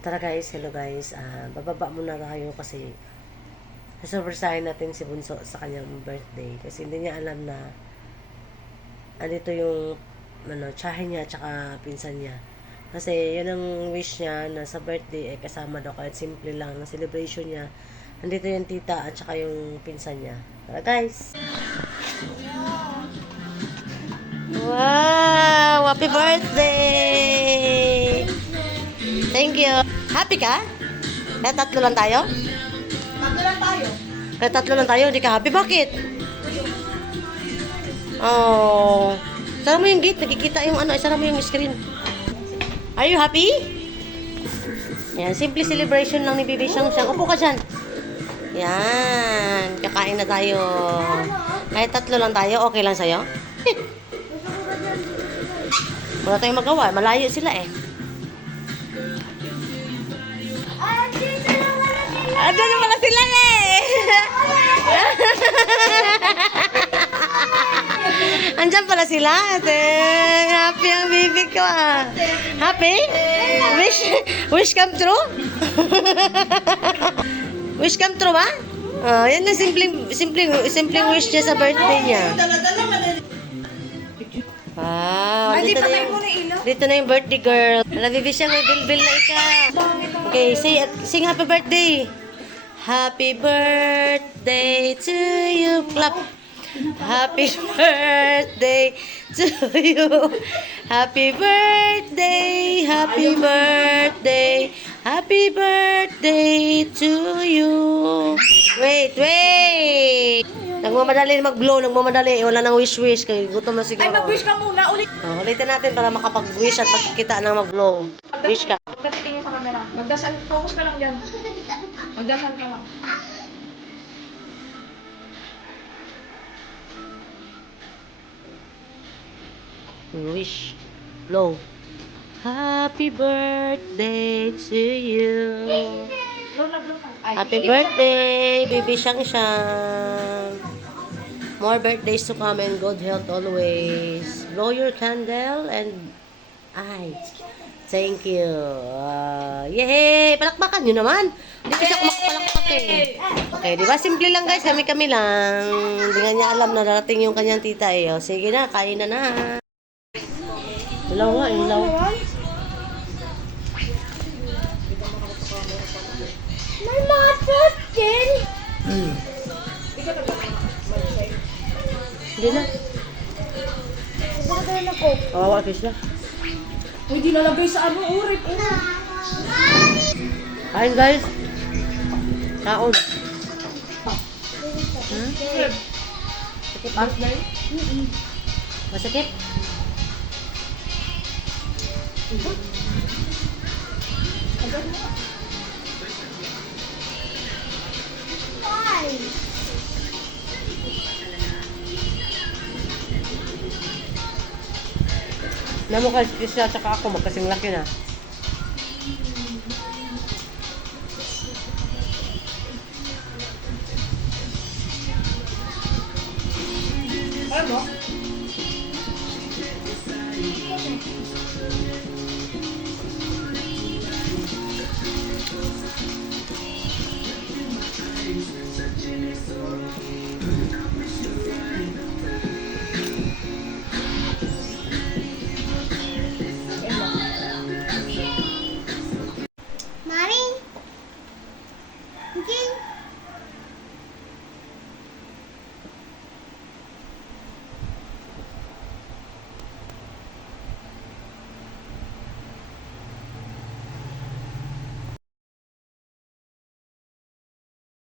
Tara guys, hello guys. Bababa muna tayo kasi sasurpresahin natin si Bunso sa kanyang birthday. Kasi hindi niya alam na andito yung tsahin niya tsaka pinsan niya. Kasi yun ang wish niya na sa birthday kasama daw kahit simple lang na celebration niya. Andito yung tita at tsaka yung pinsan niya. Tara guys! Wow! Happy birthday! Thank you. Happy ka? Kaya tatlo lang tayo? Tatlo lang tayo. Kaya tatlo lang tayo, hindi ka happy? Bakit? Oh. Sara mo yung gate, nakikita yung isara mo yung screen. Are you happy? Yan, simple celebration lang ni Bibi Siyang Siyang. Upo ka dyan. Yan, kakain na tayo. Kahit tatlo lang tayo, okay lang sa'yo? Wala tayong magawa, malayo sila eh. Andyan na pala sila eh! Andyan pala sila. Happy ang baby ko ah. Happy? Wish come true? Wish come true ba? Oh, yan ang simpleng wish niya sa birthday niya. Wow, Ay, di patay mo na ilaw. dito na yung birthday girl. Nabibi siya, may bilbil na ikaw. Okay, sing happy birthday. Happy birthday to you. Clap. Happy birthday to you. Happy birthday, happy birthday, happy birthday to you. Wait. Nagmamadali mag-blow, nagmamadali. Wala nang wish-wish. Kaya gutom na siguro. Ay, mag-wish ka muna. Ulit. Oh, ulitin natin para makapag-wish at magkikita ng mag-blow. Wish ka. Pagdating sa camera. Magdasal. Focus ka lang dyan. Magdasal ka lang. Wish. Blow. Happy birthday to you. Blow na, blow na. Ay, Happy birthday, Bibi Siyang Siyang. More birthdays to come and good health always. Blow your candle and thank you. Yay! Palakpakan nyo naman. Hindi kasi ako makapalakpak eh. Okay, di ba? Simple lang guys. Kami lang. Hindi nga niya alam na darating yung kanyang tita eh. O, sige na, kain na na. Ilaw nga, ilaw. May mga postin. Hindi na. Saan kayo na ko? Kawawa fish na. Uy, di nalagay sa urip. Kain guys. Kaon. Sakit ba? Masakit? Namukha siya tsaka ako, magkasing laki na. Ano mo?